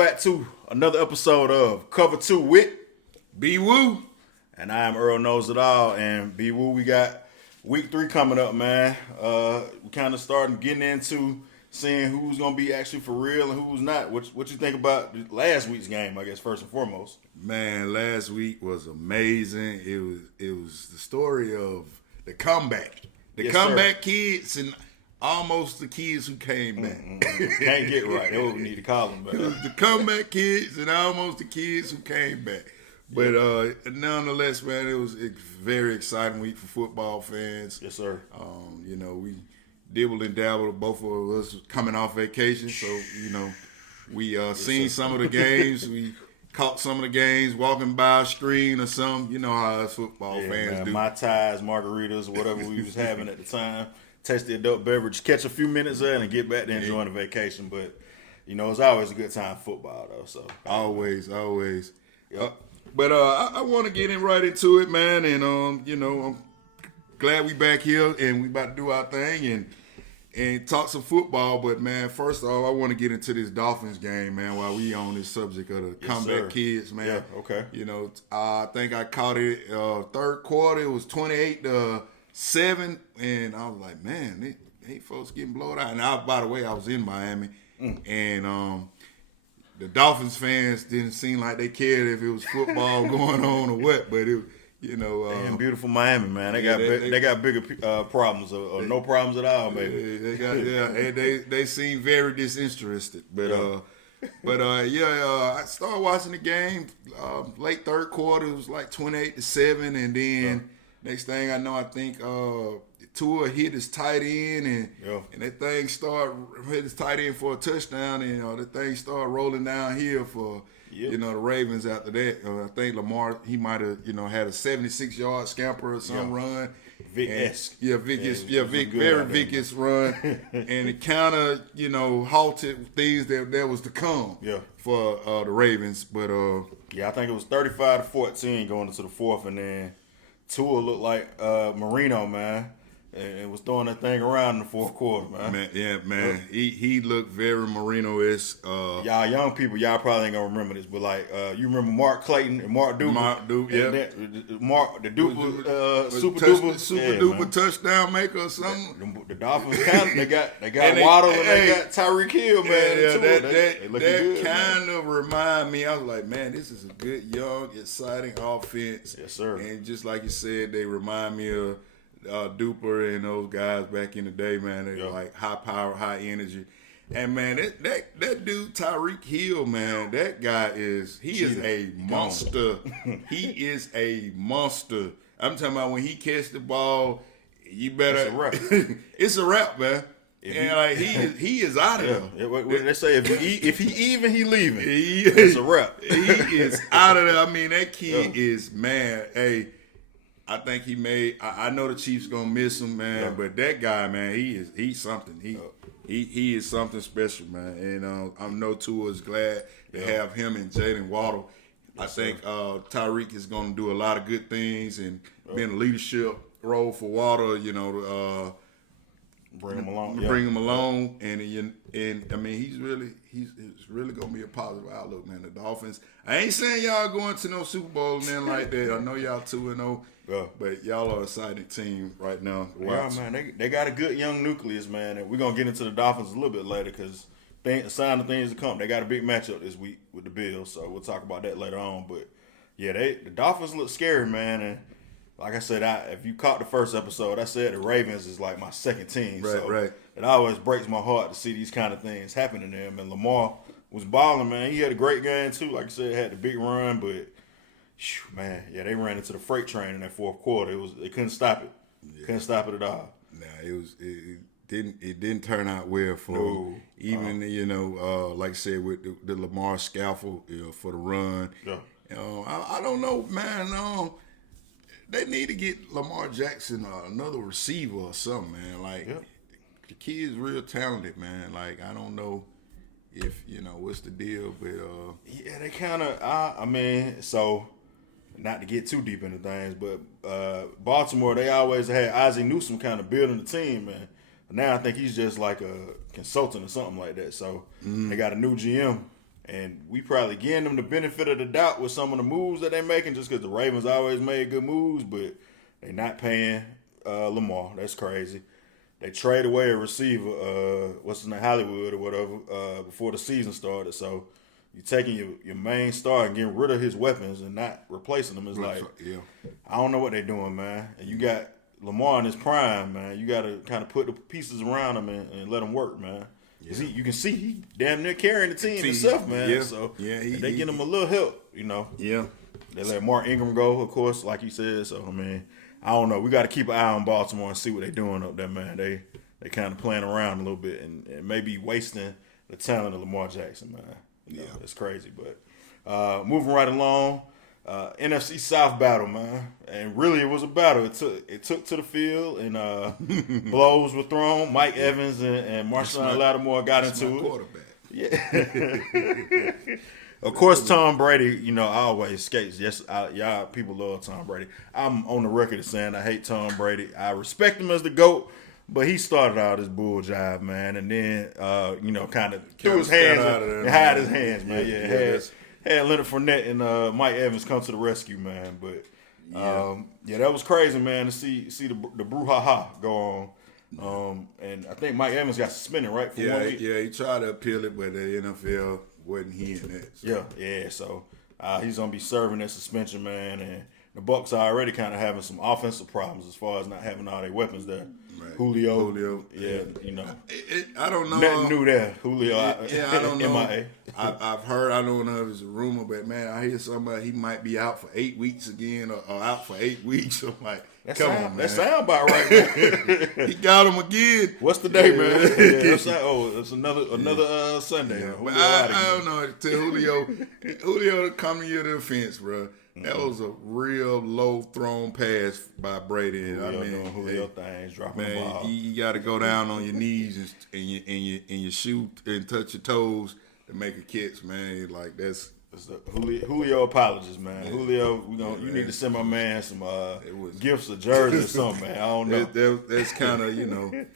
back to another episode of Cover 2 with B-Woo. And I am Earl Knows It All. And B-Woo, we got week 3 coming up, man. We kind of starting getting into seeing who's going to be actually for real and who's not. What you think about last week's game, I guess, first and foremost? Man, last week was amazing. It was the story of the comeback. The comeback kids and almost the kids who came back. Can't get right. That's what we need to call them. It was the comeback kids and almost the kids who came back. But nonetheless, man, it was a very exciting week for football fans. Yes, sir. We dibbled and dabbled. Both of us coming off vacation, so we seen some of the games. We caught some of the games walking by a screen or something. You know how us football fans do. Mai Tais, margaritas, whatever we was having at the time. Taste the adult beverage, catch a few minutes there, and get back to enjoying the vacation. But, it's always a good time for football, though. So Always. Yep. But I want to get right into it, man. And, I'm glad we back here and we about to do our thing and talk some football. But, man, first off, I want to get into this Dolphins game, man, while we on this subject of the comeback kids, man. Yeah, okay. I think I caught it third quarter. It was 28-7, and I was like, man, they folks getting blown out. And by the way, I was in Miami, and the Dolphins fans didn't seem like they cared if it was football going on or what, but it, in beautiful Miami, man, they got bigger problems or no problems at all, maybe. They seem very disinterested, but I started watching the game late third quarter. It was like 28-7, and then next thing I know, I think Tua hit his tight end, and that thing hit his tight end for a touchdown, and the thing started rolling downhill for the Ravens after that. I think Lamar, he might have had a 76-yard scamper or some run. Vic-esque. Very Vic-esque run, and it kind of halted things that was to come for the Ravens. But I think it was 35-14 going into the fourth, and then Tua looked like Marino, man. And was throwing that thing around in the fourth quarter, man. He looked very Marino-esque. Y'all young people, y'all probably ain't gonna remember this, but you remember Mark Clayton and Mark Duper. Mark the Duper, Super Duper touchdown maker or something. The Dolphins they got Waddle and they got Tyreek Hill, man. That kind of remind me. I was like, man, this is a good, young, exciting offense. Yes, sir. And just like you said, they remind me of Duper and those guys back in the day, man. They like high power, high energy. And man, that dude Tyreek Hill, man, that guy is a monster. He is a monster. I'm talking about when he catch the ball, you better. It's a wrap. It's a wrap, man. He is out of there. They say if he even, he leaving. It's a wrap. He is out of there. I mean, that kid is, man. Hey, I think he made. I know the Chiefs gonna miss him, man. But that guy, man, he's something. He is something special, man. And I know Tua is glad to have him and Jalen Waddle. I think Tyreek is gonna do a lot of good things and be in a leadership role for Waddle. Bring him along. Bring him along, and I mean he's really gonna be a positive outlook, man. The Dolphins. I ain't saying y'all going to no Super Bowl and nothing like that. I know y'all 2-0. But y'all are an exciting team right now. Yeah, man, they got a good young nucleus, man, and we're gonna get into the Dolphins a little bit later because a sign of things to come. They got a big matchup this week with the Bills, so we'll talk about that later on. But yeah, the Dolphins look scary, man, and like I said, if you caught the first episode, I said the Ravens is like my second team. Right. It always breaks my heart to see these kind of things happening to them. And Lamar was balling, man. He had a great game too. Like I said, had the big run, but man, they ran into the freight train in that fourth quarter. They couldn't stop it. Yeah. Couldn't stop it at all. Nah, it didn't turn out well for even like I said with the Lamar scaffold for the run. Yeah. I don't know, man. They need to get Lamar Jackson another receiver or something, man. Like the kid's real talented, man. Like I don't know if what's the deal, but they kind of. So not to get too deep into things, but Baltimore, they always had Ozzie Newsome kind of building the team, man. Now I think he's just like a consultant or something like that. So they got a new GM, And we probably giving them the benefit of the doubt with some of the moves that they're making just because the Ravens always made good moves, but they're not paying Lamar. That's crazy. They trade away a receiver, what's his name, Hollywood or whatever, before the season started. So you're taking your main star and getting rid of his weapons and not replacing them. It's like, I don't know what they're doing, man. And you got Lamar in his prime, man. You got to kind of put the pieces around him and let him work, man. Yeah. You can see he damn near carrying the team himself, man. Yeah. So they get him a little help, you know. Yeah. They let Mark Ingram go, of course, like you said. So, I mean, I don't know. We got to keep an eye on Baltimore and see what they're doing up there, man. They kind of playing around a little bit and maybe wasting the talent of Lamar Jackson, man. You know, it's crazy. But moving right along, NFC South battle, man. And really, it was a battle. It took to the field, and blows were thrown. Mike Evans and Marshawn Lattimore got into it. Quarterback. Yeah. Of course, Tom Brady, you know, always skates. Yes, y'all people love Tom Brady. I'm on the record as saying I hate Tom Brady. I respect him as the GOAT, but he started out as bull jive, man, and then, you know, kind of threw his hands and hide his hands, man. Had Leonard Fournette and Mike Evans come to the rescue, man. But, that was crazy, man, to see the brouhaha go on. And I think Mike Evans got suspended, right? For 1 week. He tried to appeal it, but the NFL wasn't hearing that. So. So he's gonna be serving that suspension, man. And the Bucs are already kind of having some offensive problems as far as not having all their weapons there. Right. Julio, you know. I don't know. Nothing new there. Julio, I don't know. MIA. I've heard. I don't know if it's a rumor, but man, I hear somebody he might be out for 8 weeks again, or out for 8 weeks. I'm like, come on, man. That sound about right, man. He got him again. What's the day, man? It's another Sunday. Yeah. I don't know. Tell Julio to come to your defense, bro. That was a real low thrown pass by Brady. Julio things, dropping the ball. You got to go down on your knees and your shoe and touch your toes to make a catch, man. Like that's. Julio apologies, man. Yeah. Julio, you need to send my man some gifts, a jersey or something, man. I don't know. That's kind of,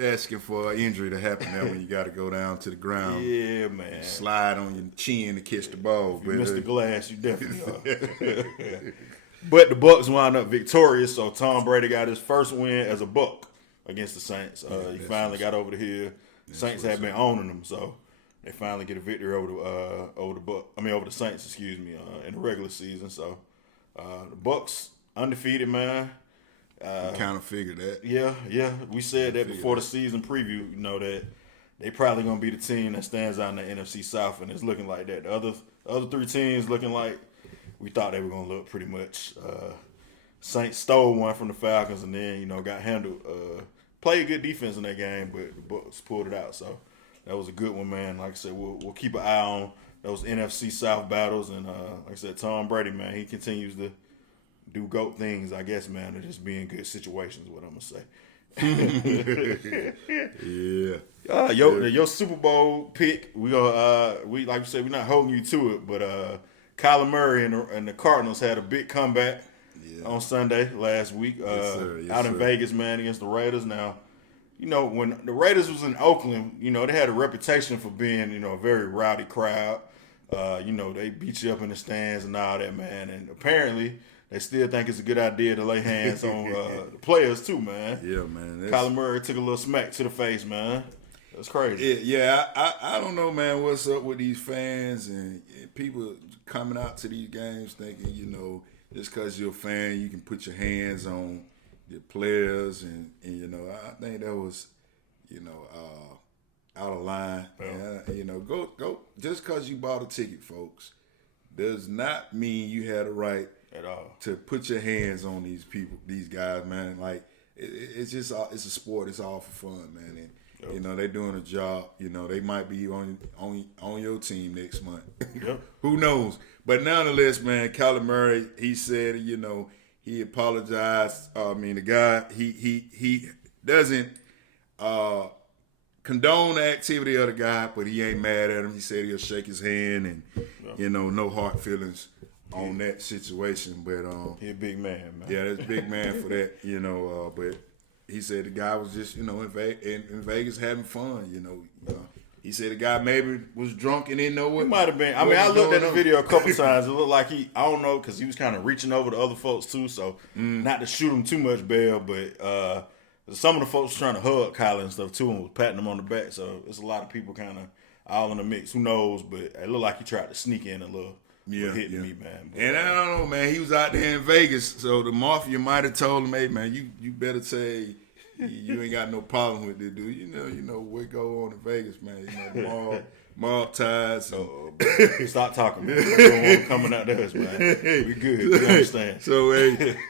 asking for an injury to happen there when you got to go down to the ground. Yeah, man. Slide on your chin to catch the ball. If you miss the glass, you definitely are. But the Bucs wound up victorious, so Tom Brady got his first win as a Buc against the Saints. He finally got over the hill. The Saints had been owning him, so they finally get a victory over the Saints, in the regular season. So the Bucs undefeated, man. Kind of figured that. Yeah. We said that before the season preview, that they probably gonna be the team that stands out in the NFC South, and it's looking like that. The other three teams looking like we thought they were gonna look pretty much. Saints stole one from the Falcons, and then got handled. Played good defense in that game, but the Bucs pulled it out. So that was a good one, man. Like I said, we'll keep an eye on those NFC South battles, and like I said, Tom Brady, man, he continues to do GOAT things, I guess, man, and just be in good situations. What I'm gonna say. Yeah. Your Super Bowl pick. We like you said, we're not holding you to it, but Kyler Murray and the Cardinals had a big comeback on Sunday last week. Out in Vegas, man, against the Raiders. Now, when the Raiders was in Oakland, they had a reputation for being, a very rowdy crowd. They beat you up in the stands and all that, man. And apparently, they still think it's a good idea to lay hands on the players too, man. Yeah, man. Kyler Murray took a little smack to the face, man. That's crazy. Yeah, I don't know, man, what's up with these fans and people coming out to these games thinking, just because you're a fan, you can put your hands on the players, and I think that was, out of line. Yeah. Go. Just because you bought a ticket, folks, does not mean you had a right at all to put your hands on these people, these guys, man. Like it's just it's a sport. It's all for fun, man. And they're doing a job. They might be on your team next month. Yep. Who knows? But nonetheless, man, Kyler Murray, he said, he apologized. The guy, he doesn't condone the activity of the guy, but he ain't mad at him. He said he'll shake his hand and, no hard feelings on that situation. But he a big man, man. Yeah, that's a big man for that, but he said the guy was just, in Vegas having fun, He said the guy maybe was drunk and didn't know what. He might have been. I mean, I looked at the video a couple times. It looked like I don't know, because he was kind of reaching over to other folks too. So not to shoot him too much bail, but some of the folks trying to hug Kyler and stuff too, and was patting him on the back. So there's a lot of people kind of all in the mix. Who knows? But it looked like he tried to sneak in a little. Hitting me, man. But, and I don't know, man. He was out there in Vegas, so the mafia might have told him, "Hey, man, you better say you ain't got no problem with this dude. You know what go on in Vegas, man. You know, mob ties. Stop talking, man. We don't want him coming out to us, man. We good. We understand. So,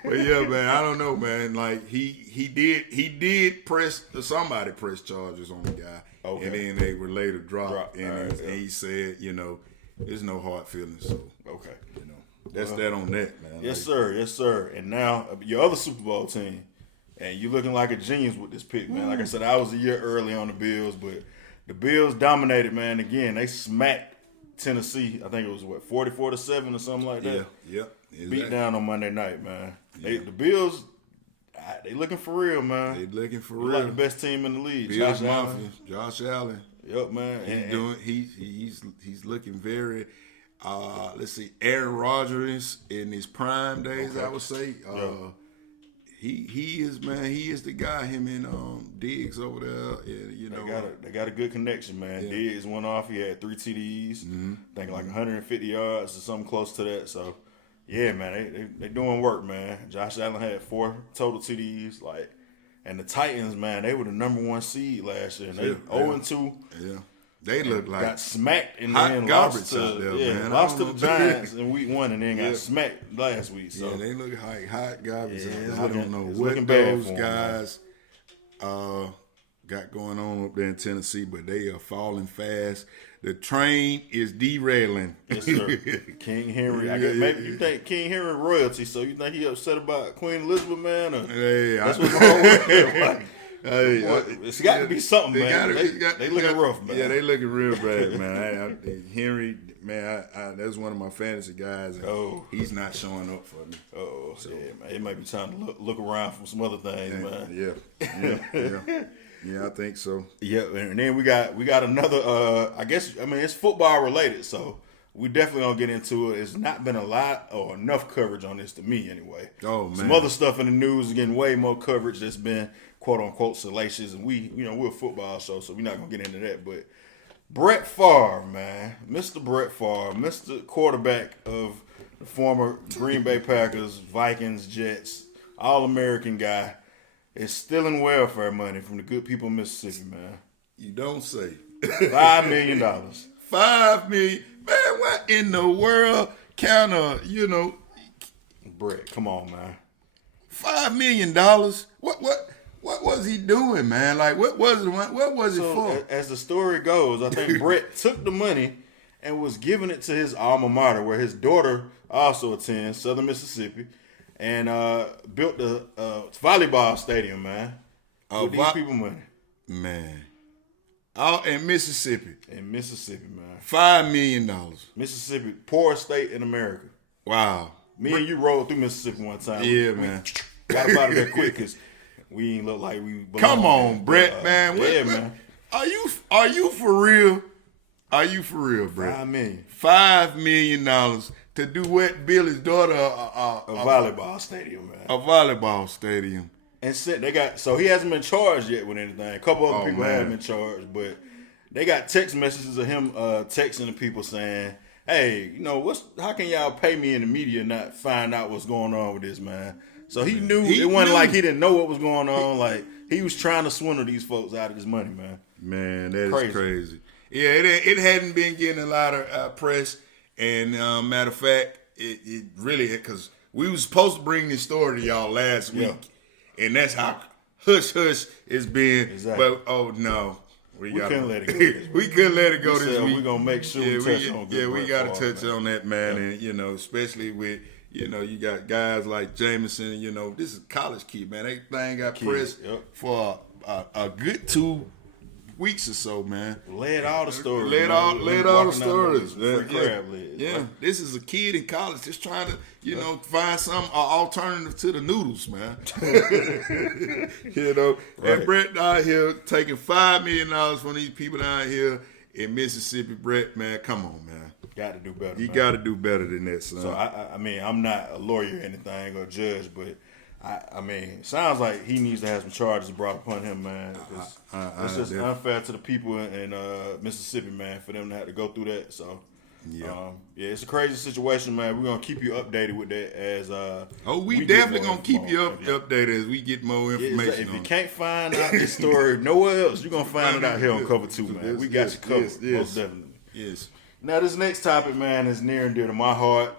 but yeah, man. I don't know, man. Like he did press somebody press charges on the guy, and then they were later dropped. And he said, there's no hard feelings. So that's that on that, man. Yes, sir. And now your other Super Bowl team. And you looking like a genius with this pick, man. Like I said, I was a year early on the Bills, but the Bills dominated, man. Again, they smacked Tennessee. I think it was, 44-7 or something like that? Yeah. Exactly. Beat down on Monday night, man. The Bills, they looking for real, man. They looking for real. Like the best team in the league. Bills Josh Allen. Yep, man. He's looking very. Let's see, Aaron Rodgers in his prime days, I would say. He is, man. He is the guy. Him and Diggs over there. They got a good connection, man. Yeah. Diggs went off. He had 3 TDs. I think like 150 yards or something close to that. So, yeah, man, they doing work, man. Josh Allen had 4 total TDs. And the Titans, man, they were the number 1 seed last year. And they 0-2. Yeah. They look like got smacked and hot then garbage out there, man. Lost to the Giants in week 1 and then got smacked last week. So they look like hot garbage. I don't know what those guys got going on up there in Tennessee, but they are falling fast. The train is derailing. Yes, sir. King Henry. Maybe you think King Henry royalty, so you think he upset about Queen Elizabeth, man? That's what's wrong with him. It's got to be something, man. They looking rough, man. Yeah, they looking real bad, man. Henry, man, that's one of my fantasy guys. And he's not showing up for me. Man. It might be time to look around for some other things, man. Yeah, I think so. Yeah, and then we got another. It's football related, so we definitely gonna get into it. It's not been a lot or enough coverage on this to me, anyway. Oh man, some other stuff in the news is getting way more coverage that's been quote unquote salacious, and we're a football show, so we're not gonna get into that. But Brett Farve, man, Mr. Brett Farve, Mr. Quarterback of the former Green Bay Packers, Vikings, Jets, All-American guy, is stealing welfare money from the good people of Mississippi, man. You don't say. $5 million. $5 million, man. What in the world kind of Brett, come on, man. $5 million. What was he doing, man? Like, what was it for? As the story goes, I think Brett took the money and was giving it to his alma mater, where his daughter also attends, Southern Mississippi, and built a volleyball stadium, man. With these people money. Man. Out in Mississippi. Man. $5 million. Mississippi, poorest state in America. Wow. Me and you rode through Mississippi one time. Yeah, man. Got about it that quick because we ain't look like we belong. Come on, Brett, man. Man. Are you for real? Are you for real, Brett? $5 million to do what? Build his daughter a volleyball stadium, man. A volleyball stadium. And so he hasn't been charged yet with anything. A couple other people have been charged, but they got text messages of him texting the people saying, "Hey, how can y'all pay me in the media and not find out what's going on with this, man?" So he knew it wasn't like he didn't know what was going on. Like he was trying to swindle these folks out of this money, man. Man, that is crazy. Yeah, it hadn't been getting a lot of press, and matter of fact, it really because we was supposed to bring this story to y'all last week, and that's how hush it's been. Exactly. But no. We couldn't let it go. We couldn't let it go this week. We're going to make sure we touch on good. Yeah, we got to touch on that, man. And, especially with, you got guys like Jameson, this is a college kid, man. That thing got pressed for a good 2 weeks or so, man. Led all the stories. Led all the stories. Yeah. This is a kid in college just trying to, find some alternative to the noodles, man. Right. And Brett out here taking $5 million from these people down here in Mississippi, Brett, man, come on, man. Got to do better. You got to do better than that, son. So, I mean, I'm not a lawyer or anything or a judge, but I mean, sounds like he needs to have some charges brought upon him, man. It's just unfair to the people in Mississippi, man, for them to have to go through that. So, yeah, it's a crazy situation, man. We're gonna keep you updated with that as we definitely gonna keep you updated as we get more information. If you can't find out this story nowhere else, you're gonna find it out here on Cover 2, man. We got you covered, most definitely. Yes. Now, this next topic, man, is near and dear to my heart.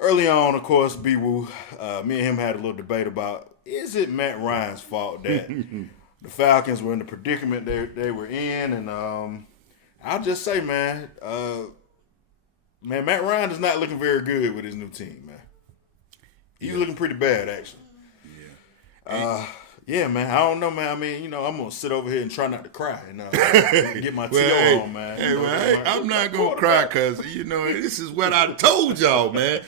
Early on, of course, B-Woo, me and him had a little debate about, is it Matt Ryan's fault that the Falcons were in the predicament they were in? And I'll just say, man, Matt Ryan is not looking very good with his new team, man. He's looking pretty bad, actually. Yeah, man. I don't know, man. I mean, I'm going to sit over here and try not to cry and get my tea on, man. I'm not going to cry because, this is what I told y'all, man.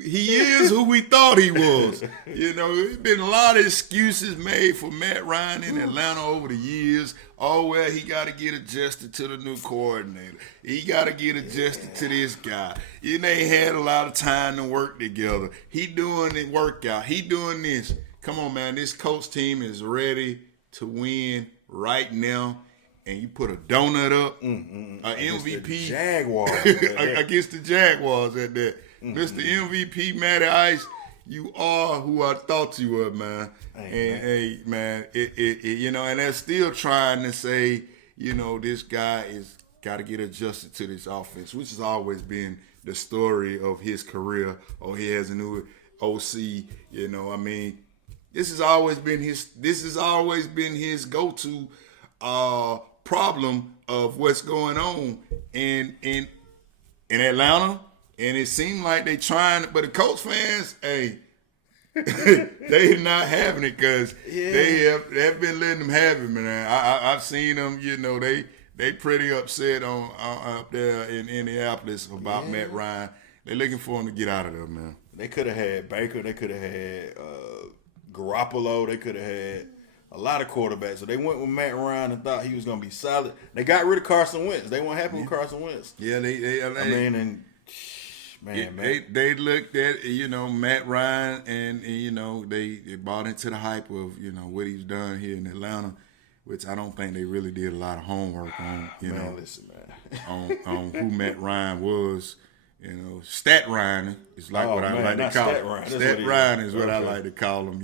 He is who we thought he was. There's been a lot of excuses made for Matt Ryan in Atlanta over the years. Oh, well, he got to get adjusted to the new coordinator. He got to get adjusted to this guy. They had a lot of time to work together. He doing the workout. He doing this. Come on, man. This Colts team is ready to win right now. And you put a donut up, an MVP. Jaguars. Against the Jaguars at that. Mr. MVP, Matty Ice, you are who I thought you were, man. Hey, man, and they're still trying to say, this guy is got to get adjusted to this offense, which has always been the story of his career. Oh, he has a new OC, I mean, This has always been his go-to problem of what's going on in Atlanta, and it seemed like they trying. But the Colts fans, hey, they not having it because they've been letting them have it, man. I've seen them. They pretty upset on up there in Indianapolis about Matt Ryan. They're looking for him to get out of there, man. They could have had Baker. They could have had Garoppolo. They could have had a lot of quarterbacks. So they went with Matt Ryan and thought he was going to be solid. They got rid of Carson Wentz. They weren't happy with Carson Wentz. Yeah, they looked at Matt Ryan and they bought into the hype of what he's done here in Atlanta, which I don't think they really did a lot of homework on. Listen, man, on who Matt Ryan was. Stat Ryan is like what I like to call him. Stat Ryan is what I like to call him.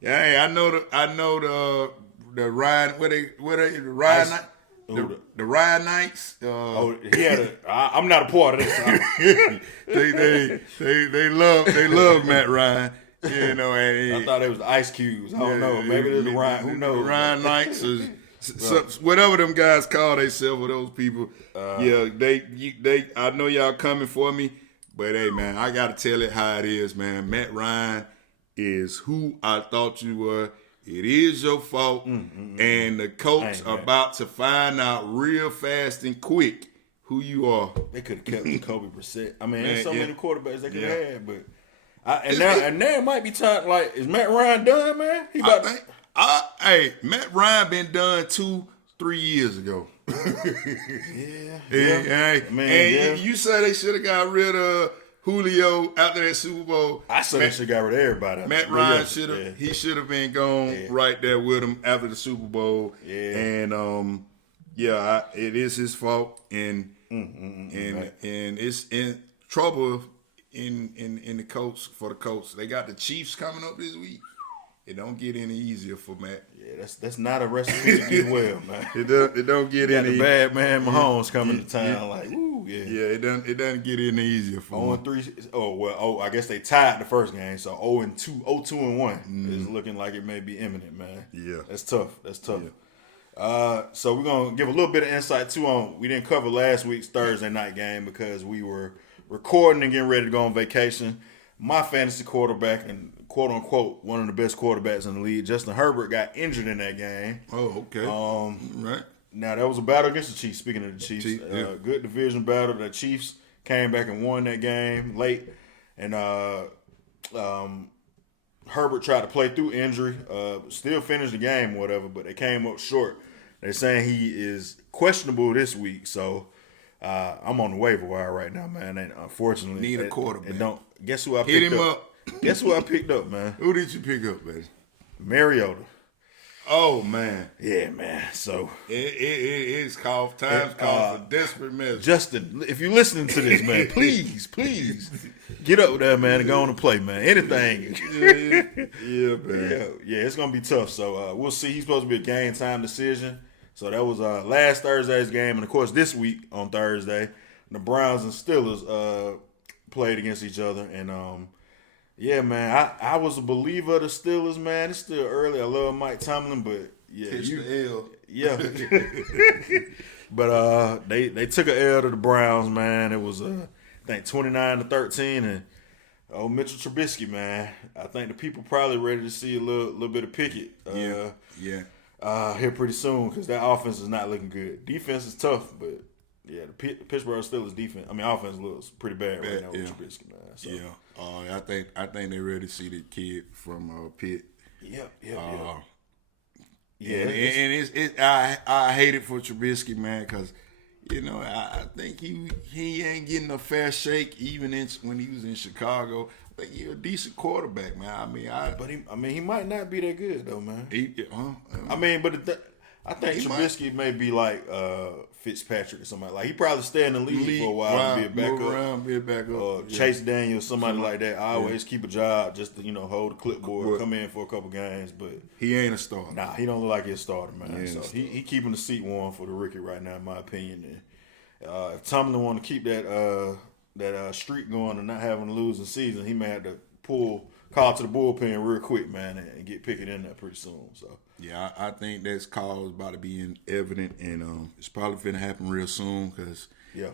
Yeah, hey, I know the Ryan. The Ryan Knights. I'm not a part of this. they love Matt Ryan. And I thought it was the Ice Cubes. I don't know. Maybe it was the Ryan. Who knows? The Ryan Knights is whatever them guys call themselves with those people. They. I know y'all coming for me, but hey, man, I gotta tell it how it is, man. Matt Ryan is who I thought you were. It is your fault, and the Colts are about to find out real fast and quick who you are. They could have kept Jacoby Brissett. I mean, there's so many quarterbacks they could have had, but now it might be time. Like, is Matt Ryan done, man? Matt Ryan been done 2-3 years ago. You say they should have got rid of Julio after that Super Bowl. I said they should have got rid of everybody. Matt Ryan should have been gone right there with him after the Super Bowl. Yeah. And it is his fault, and it's in trouble in the Colts for the Colts. They got the Chiefs coming up this week. It don't get any easier for Matt. Yeah, that's not a recipe to get well, man. It don't get any. The bad man Mahomes coming to town like, ooh, yeah. Yeah, it doesn't get any easier for him. 0-3. I guess they tied the first game, so 0-2-1 is looking like it may be imminent, man. Yeah, that's tough. Yeah. So we're gonna give a little bit of insight too on. We didn't cover last week's Thursday night game because we were recording and getting ready to go on vacation. My fantasy quarterback and quote unquote one of the best quarterbacks in the league, Justin Herbert, got injured in that game. Oh, okay. Right. Now that was a battle against the Chiefs. Speaking of the Chiefs, good division battle. The Chiefs came back and won that game late, and Herbert tried to play through injury. Still finished the game, whatever, but they came up short. They're saying he is questionable this week, so I'm on the waiver wire right now, man. And unfortunately, need a quarterback. And don't guess who I Hit picked him up? Guess who I picked up, man? Who did you pick up, man? Mariota. Oh man, yeah, man. So it's called times called for desperate measures. Justin, if you're listening to this, man, please get up there, man, and go on and play, man. Anything. yeah, man. Yeah, it's gonna be tough. So we'll see. He's supposed to be a game time decision. So that was last Thursday's game, and of course this week on Thursday, the Browns and Steelers played against each other, and yeah, man, I was a believer of the Steelers, man. It's still early. I love Mike Tomlin, but yeah, the L. Yeah. But they took an L to the Browns, man. It was I think 29-13, and Mitchell Trubisky, man. I think the people probably ready to see a little bit of Pickett. Here pretty soon, because that offense is not looking good. Defense is tough, but yeah, the Pittsburgh Steelers defense. I mean, offense looks pretty bad right now with Trubisky, man. So. Yeah, I think they're ready to see the kid from Pitt. Yeah. And I hate it for Trubisky, man, because I think he ain't getting a fair shake even when he was in Chicago. I think he's a decent quarterback, man. He might not be that good though, man. But I think Trubisky may be like Fitzpatrick or somebody. Like he probably stay in the league for a while and be a backup. Chase Daniels, somebody like that. I always keep a job just to hold the clipboard, come in for a couple games. But he ain't a starter. Nah, he don't look like he's a starter, man. So he keeping the seat warm for the rookie right now, in my opinion. And if Tomlin want to keep that streak going and not having a losing season, he may have to call to the bullpen real quick, man, and get Pickett in there pretty soon. So. Yeah, I think that's call is about to be evident, and it's probably going to happen real soon. Because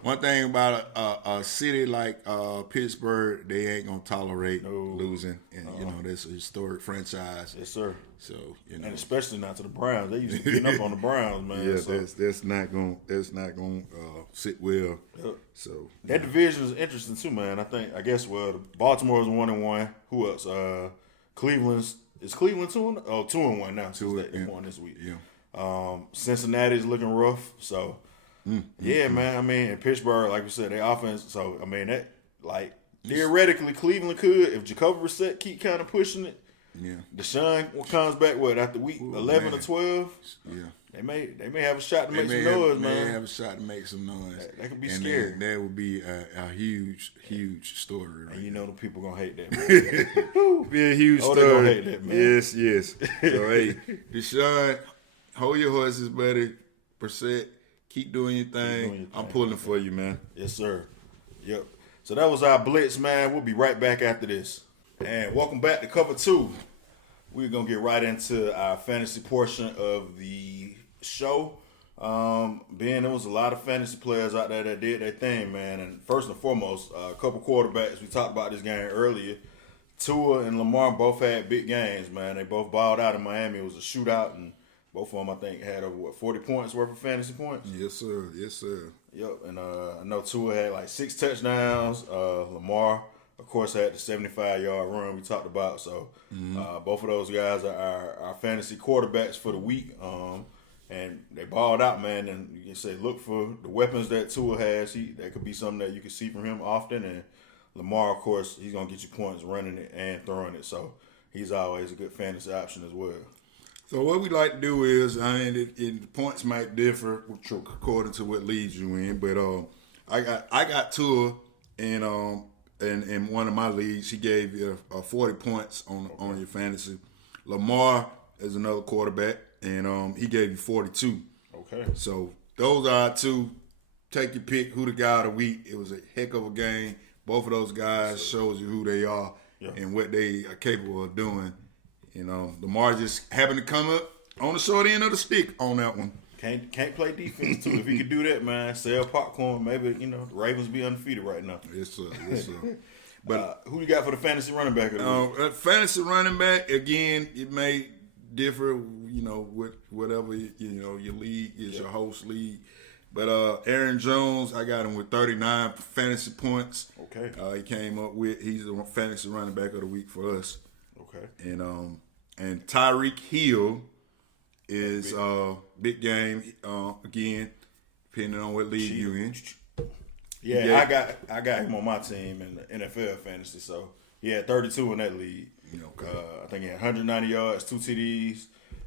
one thing about a city like Pittsburgh, they ain't gonna tolerate losing, and that's a historic franchise. Yes, sir. So and especially not to the Browns. They used to get up on the Browns, man. Yeah, so. that's not gonna sit well. Yep. So that division is interesting too, man. Baltimore's 1-1. Who else? Cleveland's. Is Cleveland 2-1? Oh, 2-1 now. They won this week. Yeah. Cincinnati's looking rough. So, man. And Pittsburgh, like we said, their offense. So, theoretically, Cleveland could, if Jacoby Brissett keep kind of pushing it. Yeah. Deshaun comes back after week 11 or 12. Yeah. They may have a shot to make some noise, man. They may have a shot to make some noise. That could be scary. That would be a huge story. Right, and the people gonna hate that, man. Be a huge story. They gonna hate that, man. Yes. So hey, Deshaun, hold your horses, buddy. Brissett, keep doing your thing. I'm pulling for you, man. Yes, sir. Yep. So that was our blitz, man. We'll be right back after this. And welcome back to Cover 2. We're gonna get right into our fantasy portion of the show. Ben, there was a lot of fantasy players out there that did their thing, man. And first and foremost, a couple quarterbacks. We talked about this game earlier. Tua and Lamar both had big games, man. They both balled out in Miami. It was a shootout, and both of them, I think, had over 40 points worth of fantasy points. Yes, sir. Yep. And I know Tua had like 6 touchdowns. Lamar, of course, had the 75-yard run we talked about. So both of those guys are our fantasy quarterbacks for the week. And they balled out, man. And you can say, look for the weapons that Tua has. That could be something that you can see from him often. And Lamar, of course, he's going to get you points running it and throwing it. So he's always a good fantasy option as well. So what we like to do is, the points might differ according to what leagues you in. But I got Tua in one of my leagues. He gave you 40 points on your fantasy. Lamar is another quarterback, and he gave you 42. Okay. So those are our two. Take your pick. Who the guy of the week? It was a heck of a game. Both of those guys shows you who they are and what they are capable of doing. Lamar just happened to come up on the short end of the stick on that one. Can't play defense too. If he could do that, man, sell popcorn. Maybe the Ravens be undefeated right now. Yes, sir. But who you got for the fantasy running back? Fantasy running back again. It may differ, with whatever your league is, your host league. But Aaron Jones, I got him with 39 fantasy points. Okay. He came up with. He's the fantasy running back of the week for us. Okay. And Tyreek Hill, is big game again, depending on what league you in. Yeah, I got him on my team in the NFL fantasy, so he had 32 in that league. Okay. I think he had 190 yards, 2 TDs.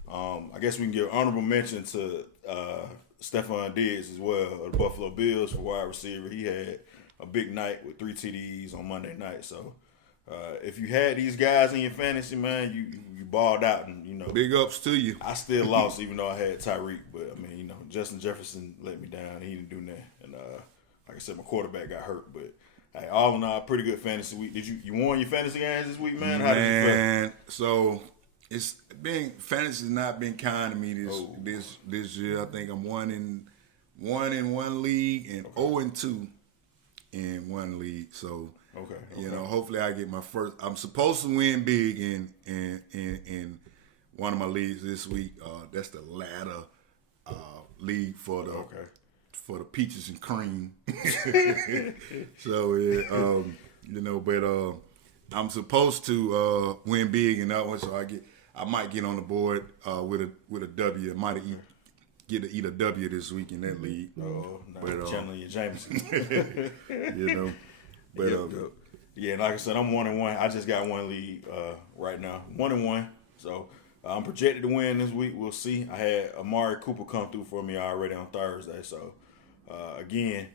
I guess we can give honorable mention to Stefon Diggs as well, of the Buffalo Bills for wide receiver. He had a big night with 3 TDs on Monday night. So if you had these guys in your fantasy, man, you balled out, and big ups to you. I still lost even though I had Tyreek, but I mean, Justin Jefferson let me down. He didn't do nothing, and like I said, my quarterback got hurt, but. Hey, all in all, pretty good fantasy week. Did you won your fantasy games this week, man? How did you so it's been fantasy's not been kind to me this year. I think I'm 1-1 in one league and 0-2 in one league. So hopefully I get my first. I'm supposed to win big in one of my leagues this week. That's the ladder league for the peaches and cream. So but I'm supposed to win big in that one, so I might get on the board with a W. I might get to eat a W this week in that league. Channeling your Jameson. But like I said, I'm 1-1. I just got one league right now, 1-1. So I'm projected to win this week. We'll see. I had Amari Cooper come through for me already on Thursday, so. Again,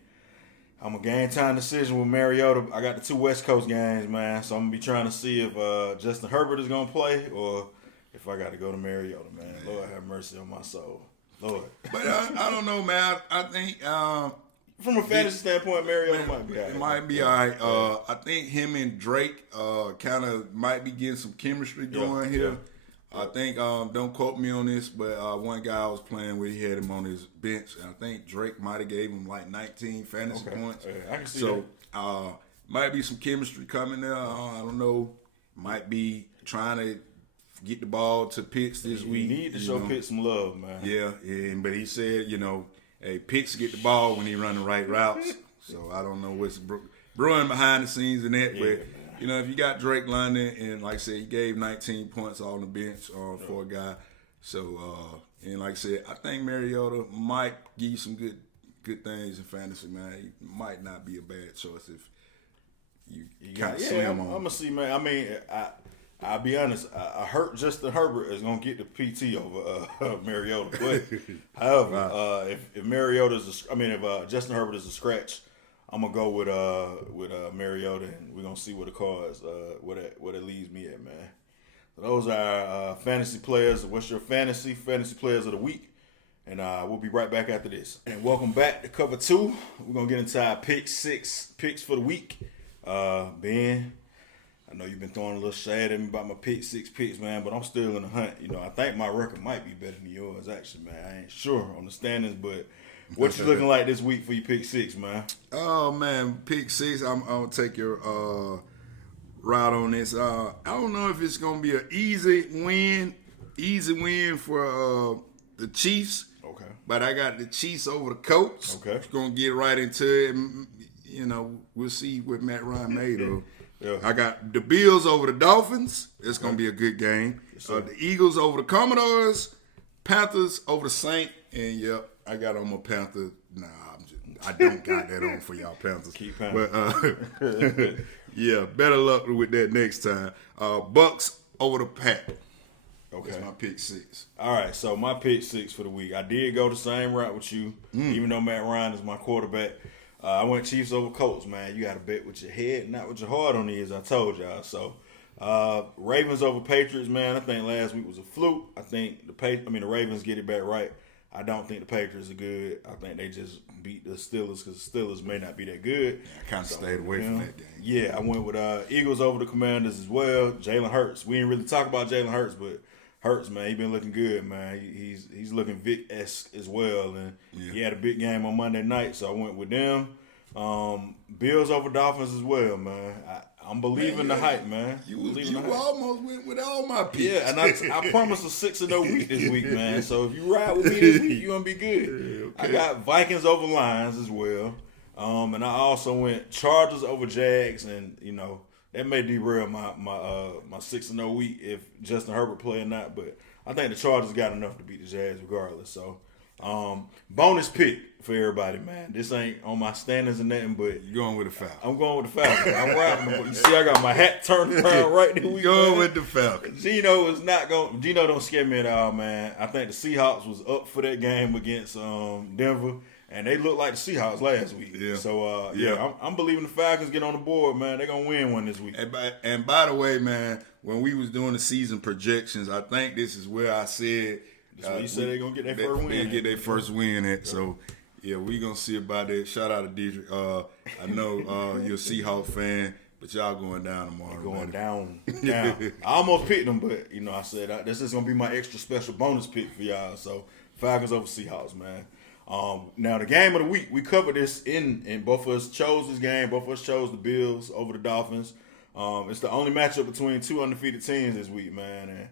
I'm a game time decision with Mariota. I got the 2 West Coast games, man. So I'm gonna be trying to see if Justin Herbert is gonna play or if I got to go to Mariota, man. Lord have mercy on my soul, Lord. But I don't know, man. I think from a fantasy standpoint, Mariota might be all right. It might be all right. I think him and Drake kind of might be getting some chemistry going here. I think, don't quote me on this, but one guy I was playing with, he had him on his bench, and I think Drake might have gave him like 19 fantasy points. I can see that. Might be some chemistry coming there. I don't know. Might be trying to get the ball to Pitts this week. You need to show Pitts some love, man. Yeah, but he said, hey, Pitts get the ball when he run the right routes. So I don't know what's brewing behind the scenes in that, but if you got Drake London, and like I said, he gave 19 points on the bench for a guy. So, and like I said, I think Mariota might give you some good things in fantasy, man. He might not be a bad choice if you kind of slim on. I'm going to see, man. I mean, I'll be honest. I heard Justin Herbert is going to get the PT over Mariota. But, however, if Mariota's, if Justin Herbert is a scratch, I'm gonna go with Mariota, and we're gonna see what the cards what it leaves me at, man. So those are our fantasy players. What's your fantasy players of the week? And we'll be right back after this. And welcome back to cover 2. We're gonna get into our pick 6 picks for the week. Ben, I know you've been throwing a little shade at me about my pick 6 picks, man, but I'm still in the hunt. I think my record might be better than yours, actually, man. I ain't sure on the standings, but. What you looking like this week for your pick 6, man? Oh man, pick 6. I'm gonna take your route on this. I don't know if it's gonna be an easy win for the Chiefs. Okay. But I got the Chiefs over the Colts. Okay. Gonna get right into it. We'll see what Matt Ryan made of. Yeah. I got the Bills over the Dolphins. It's gonna be a good game. Yes, the Eagles over the Commodores. Panthers over the Saints. And I got on my Panther. Nah, I don't got that on for y'all Panthers. Keep Panthers. But better luck with that next time. Bucs over the Pack. Okay. That's my pick 6. All right, so my pick 6 for the week. I did go the same route with you, even though Matt Ryan is my quarterback. I went Chiefs over Colts, man. You got to bet with your head, not with your heart on these, I told y'all. So Ravens over Patriots, man. I think last week was a fluke. I think the Ravens get it back right. I don't think the Patriots are good. I think they just beat the Steelers because the Steelers may not be that good. Yeah, I kind of stayed away from that game. Yeah, I went with Eagles over the Commanders as well. Jalen Hurts. We didn't really talk about Jalen Hurts, but Hurts, man, he been looking good, man. He's looking Vic-esque as well, and he had a big game on Monday night, so I went with them. Bills over Dolphins as well, man. I'm believing the hype, man. You almost went with all my picks. Yeah, and I promised a 6-0 week this week, man. So if you ride with me this week, you're gonna be good. Okay. I got Vikings over Lions as well. And I also went Chargers over Jags, and that may derail my 6-0 week if Justin Herbert play or not. But I think the Chargers got enough to beat the Jags regardless. So, bonus pick for everybody, man. This ain't on my standards or nothing, but you going with the Falcons. I'm going with the Falcons. I'm riding them. You see, I got my hat turned around right there. Going with the Falcons. Gino is not going. Gino don't scare me at all, man. I think the Seahawks was up for that game against Denver. And they looked like the Seahawks last week. Yeah. So, I'm believing the Falcons get on the board, man. They're going to win one this week. And by the way, man, when we was doing the season projections, I think this is where I said you said they're going to get their first win. They get their first win at. So, yeah, we're going to see about that. Shout out to Dietrich. I know you're a Seahawks fan, but y'all going down tomorrow. Going down. I almost picked them, but, I said this is going to be my extra special bonus pick for y'all. So, Falcons over Seahawks, man. Now the game of the week, we covered this in both of us chose this game. Both of us chose the Bills over the Dolphins. It's the only matchup between two undefeated teams this week, man. And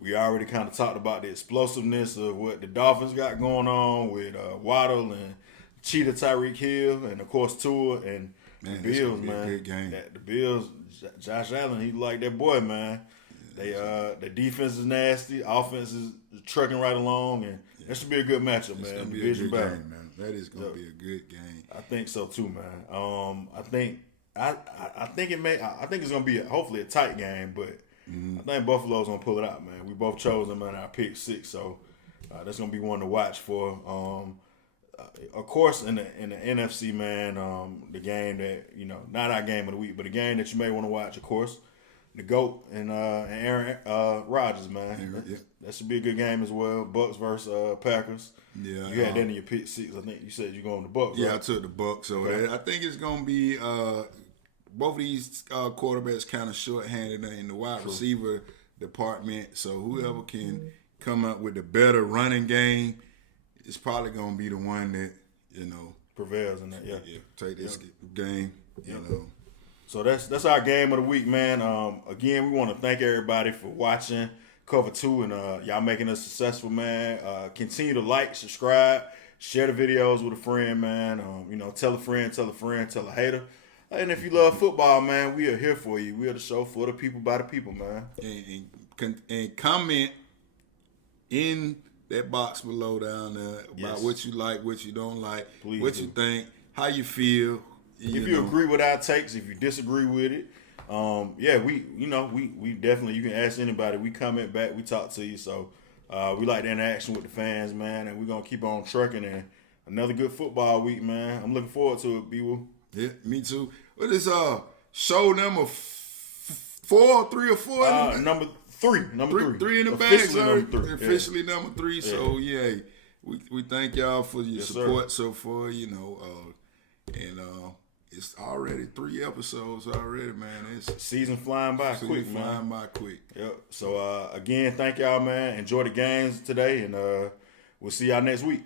we already kind of talked about the explosiveness of what the Dolphins got going on with Waddle and Cheetah Tyreek Hill, and of course Tua and the Bills, man. Good game. The Bills, Josh Allen, he like that boy, man. The defense is nasty, offense is trucking right along, and that should be a good matchup, man. It's gonna be a good game, man. That is gonna be a good game. I think so too, man. I think it's gonna be hopefully a tight game, but I think Buffalo's gonna pull it out, man. We both chose them in our pick 6, so that's gonna be one to watch for. Of course, in the NFC, man, the game that not our game of the week, but the game that you may want to watch, of course. The GOAT and Aaron Rodgers, man. That should be a good game as well. Bucs versus Packers. Yeah, you had that in your pick 6. I think you said you're going to Bucs. Yeah, right? I took the Bucs. So I think it's going to be both of these quarterbacks kind of short-handed in the wide receiver department. So whoever can come up with the better running game is probably going to be the one that prevails in that. Yeah, take this game. So that's our game of the week, man. Again, we want to thank everybody for watching Cover 2 and y'all making us successful, man. Continue to like, subscribe, share the videos with a friend, man. Tell a friend, tell a hater. And if you love football, man, we are here for you. We are the show for the people, by the people, man. And comment in that box below down there about what you like, what you don't like, Please what you think, how you feel. If you agree with our takes, if you disagree with it, we definitely, you can ask anybody. We comment back, we talk to you. So we like the interaction with the fans, man, and we're gonna keep on trucking. And another good football week, man. I'm looking forward to it, B-Will. Yeah, me too. What is show number 4, 3 or 4? Number 3. Number 3. 3 in the bag, officially number 3. Yeah. So we thank y'all for your support so far. It's already 3 episodes already, man. It's season flying by quick, man. Flying by quick. Yep. So again, thank y'all, man. Enjoy the games today, and we'll see y'all next week.